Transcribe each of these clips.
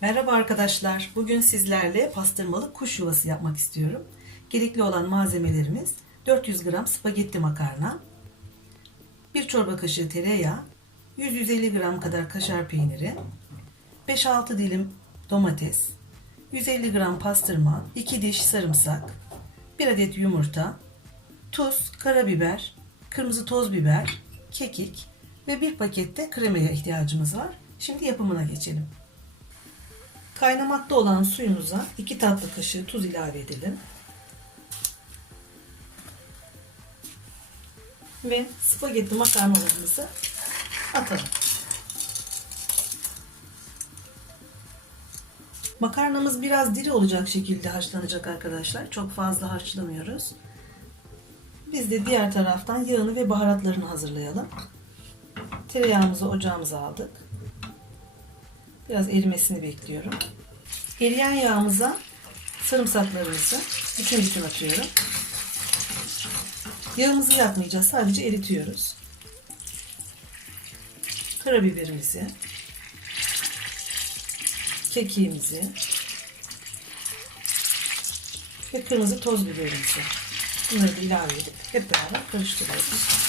Merhaba arkadaşlar. Bugün sizlerle pastırmalı kuş yuvası yapmak istiyorum. Gerekli olan malzemelerimiz 400 gram spagetti makarna, 1 çorba kaşığı tereyağı, 100-150 gram kadar kaşar peyniri, 5-6 dilim domates, 150 gram pastırma, 2 diş sarımsak, 1 adet yumurta, tuz, karabiber, kırmızı toz biber, kekik ve bir pakette kremaya ihtiyacımız var. Şimdi yapımına geçelim. Kaynamakta olan suyumuza 2 tatlı kaşığı tuz ilave edelim. Ve spagetti makarnalarımızı atalım. Makarnamız biraz diri olacak şekilde haşlanacak arkadaşlar. Çok fazla haşlamıyoruz. Biz de diğer taraftan yağını ve baharatlarını hazırlayalım. Tereyağımızı ocağımıza aldık. Biraz erimesini bekliyorum. Eriyen yağımıza sarımsaklarımızı bütün bütün atıyorum. Yağımızı yakmayacağız. Sadece eritiyoruz. Karabiberimizi, kekiğimizi ve kırmızı toz biberimizi bunları da ilave edip hep beraber karıştırıyoruz.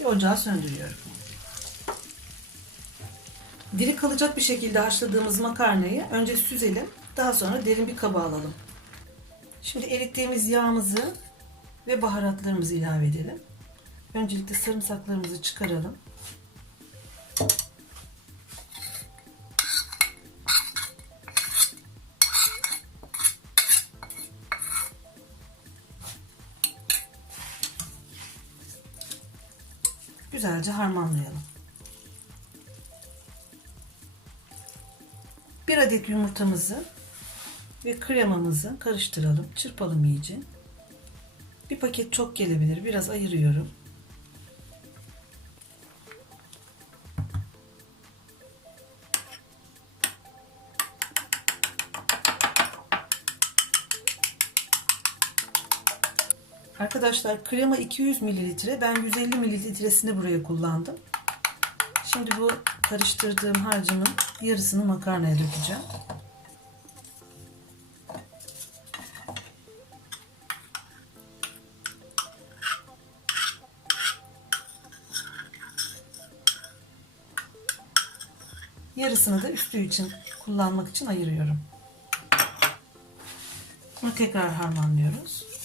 Ve ocağı söndürüyorum. Diri kalacak bir şekilde haşladığımız makarnayı önce süzelim. Daha sonra derin bir kaba alalım. Şimdi erittiğimiz yağımızı ve baharatlarımızı ilave edelim. Öncelikle sarımsaklarımızı çıkaralım. Güzelce harmanlayalım. Bir adet yumurtamızı ve kremamızı karıştıralım. Çırpalım iyice. Bir paket çok gelebilir. Biraz ayırıyorum. Arkadaşlar krema 200 mililitre. Ben 150 mililitresini buraya kullandım. Şimdi bu karıştırdığım harcımın yarısını makarnaya dökeceğim. Yarısını da üstü için kullanmak için ayırıyorum. Bunu tekrar harmanlıyoruz.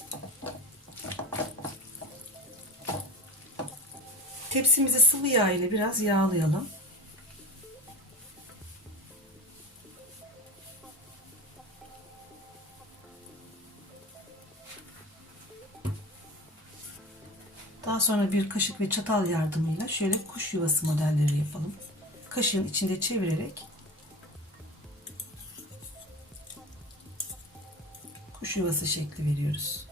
Tepsimizi sıvı yağ ile biraz yağlayalım. Daha sonra bir kaşık ve çatal yardımıyla şöyle kuş yuvası modelleri yapalım. Kaşığın içinde çevirerek kuş yuvası şekli veriyoruz.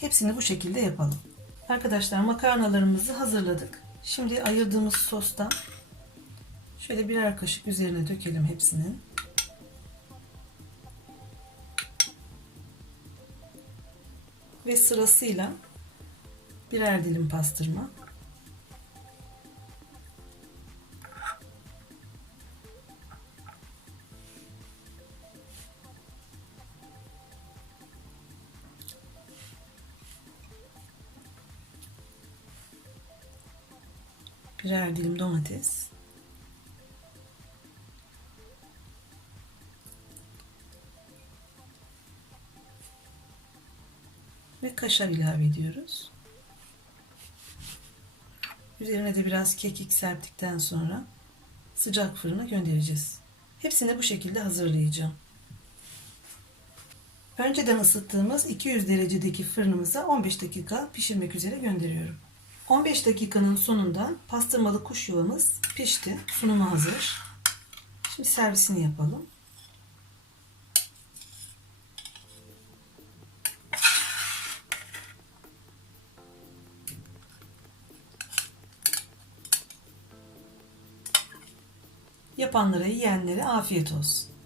Hepsini bu şekilde yapalım. Arkadaşlar makarnalarımızı hazırladık. Şimdi ayırdığımız sostan şöyle birer kaşık üzerine dökelim hepsinin. Ve sırasıyla birer dilim pastırma. Birer dilim domates. Ve kaşar ilave ediyoruz. Üzerine de biraz kekik serptikten sonra sıcak fırına göndereceğiz. Hepsini bu şekilde hazırlayacağım. Önceden ısıttığımız 200 derecedeki fırınımıza 15 dakika pişirmek üzere gönderiyorum. 15 dakikanın sonunda pastırmalı kuş yuvamız pişti. Sunumu hazır. Şimdi servisini yapalım. Yapanlara, yiyenlere afiyet olsun.